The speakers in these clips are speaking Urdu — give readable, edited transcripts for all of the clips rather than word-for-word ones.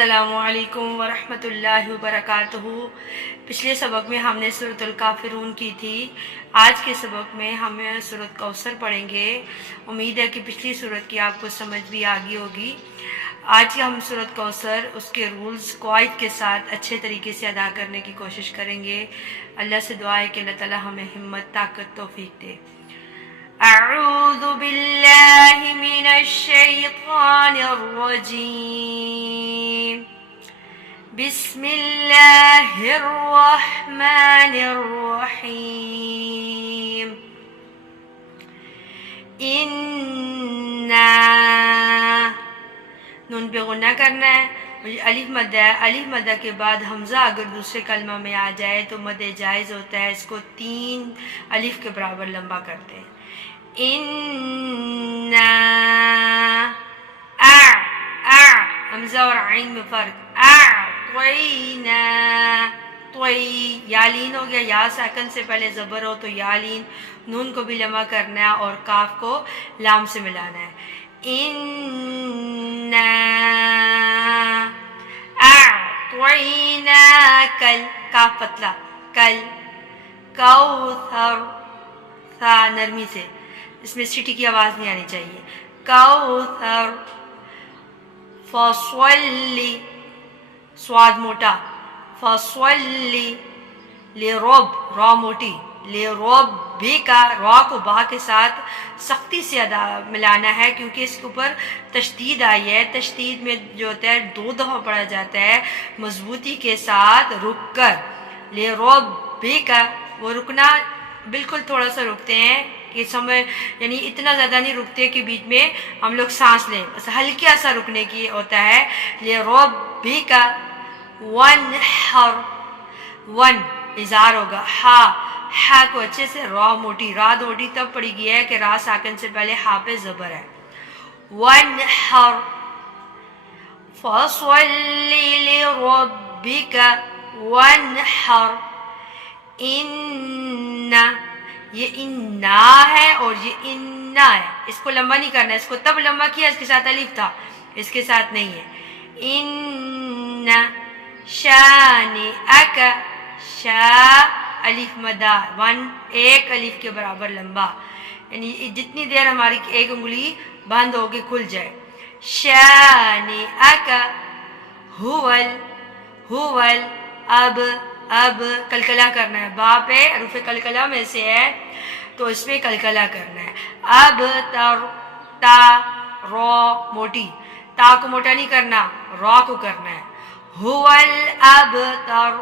السلام علیکم ورحمۃ اللہ وبرکاتہ۔ پچھلے سبق میں ہم نے سورۃ الکافرون کی تھی۔ آج کے سبق میں ہم سورۃ کوثر پڑھیں گے۔ امید ہے کہ پچھلی سورت کی آپ کو سمجھ بھی آ گئی ہوگی۔ آج ہم سورۃ کوثر اس کے رولز قواعد کے ساتھ اچھے طریقے سے ادا کرنے کی کوشش کریں گے۔ اللہ سے دعا ہے کہ اللہ تعالی ہمیں ہمت، طاقت، توفیق دے۔ اعوذ باللہ من الشیطان الرجیم، بسم اللہ الرحمن الرحیم۔ اِنَّا، نون پہ غنہ کرنا ہے، الف مد ہے۔ الف مدہ کے بعد حمزہ اگر دوسرے کلمہ میں آ جائے تو مد جائز ہوتا ہے، اس کو 3 الف کے برابر لمبا کرتے ہیں۔ اِنَّا، حمزہ اور عین میں فرق، اعطینا، طوی، یا لین ہو گیا، یا ساکن سے پہلے زبر ہو تو یا لین، نون کو بھی لمبا کرنا ہے اور کاف کو لام سے ملانا ہے۔ اِنَّا اعطینا کل، کاف پتلا، کل، کوثر، تھا نرمی سے، اس میں سٹی کی آواز نہیں آنی چاہیے۔ کوثر، فصلی، سواد موٹا، فصلی لرب، را موٹی، لربک، را کو با کے ساتھ سختی سے ملانا ہے کیونکہ اس کے اوپر تشدید آئی ہے۔ تشدید میں جو ہوتا ہے 2 دفعہ پڑھا جاتا ہے مضبوطی کے ساتھ رک کر۔ لربک، وہ رکنا بالکل تھوڑا سا رکتے ہیں کہ سمجھ، یعنی اتنا زیادہ نہیں رکتے کہ بیچ میں ہم لوگ سانس لیں، بس ہلکا سا رکنے کی ہوتا ہے۔ لربک وانحر، ون اظہار ہوگا، ہا کو اچھے سے، را موٹی، را موٹی تب پڑی گئی ہے کہ را ساکن سے پہلے ہا پہ زبر ہے۔ وانحر، فصلی لربک وانحر۔ یہ انا ہے اور یہ انا ہے، اس کو لمبا نہیں کرنا ہے، اس کو تب لمبا کیا اس کے ساتھ الف تھا، اس کے ساتھ نہیں ہے۔ ان شانئک، شا الف مدہ، 1 الف کے برابر لمبا، یعنی جتنی دیر ہماری ایک انگلی بند ہو کے کھل جائے۔ شانئک ہول، اب کلکلا کرنا ہے، با پہ حروف کلکلا میں سے ہے تو اس پہ کلکلا کرنا ہے۔ اب تر، تا، را موٹی، تا کو موٹا نہیں کرنا، را کو کرنا ہے۔ ہول اب تر۔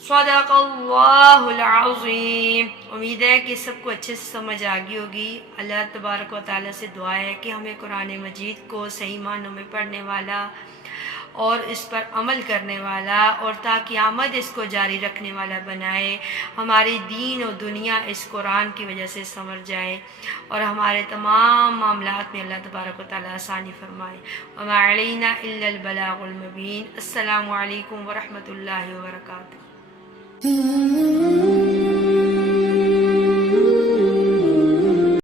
صدق اللہ العظیم۔ امید ہے کہ سب کو اچھے سے سمجھ آ گئی ہوگی۔ اللہ تبارک و تعالیٰ سے دعا ہے کہ ہمیں قرآن مجید کو صحیح معنوں میں پڑھنے والا اور اس پر عمل کرنے والا اور تا قیامت اس کو جاری رکھنے والا بنائے۔ ہماری دین و دنیا اس قرآن کی وجہ سے سنور جائے اور ہمارے تمام معاملات میں اللہ تبارک و تعالیٰ آسانی فرمائے۔ وما علینا الا البلاغ المبین۔ السلام علیکم ورحمۃ اللہ وبرکاتہ۔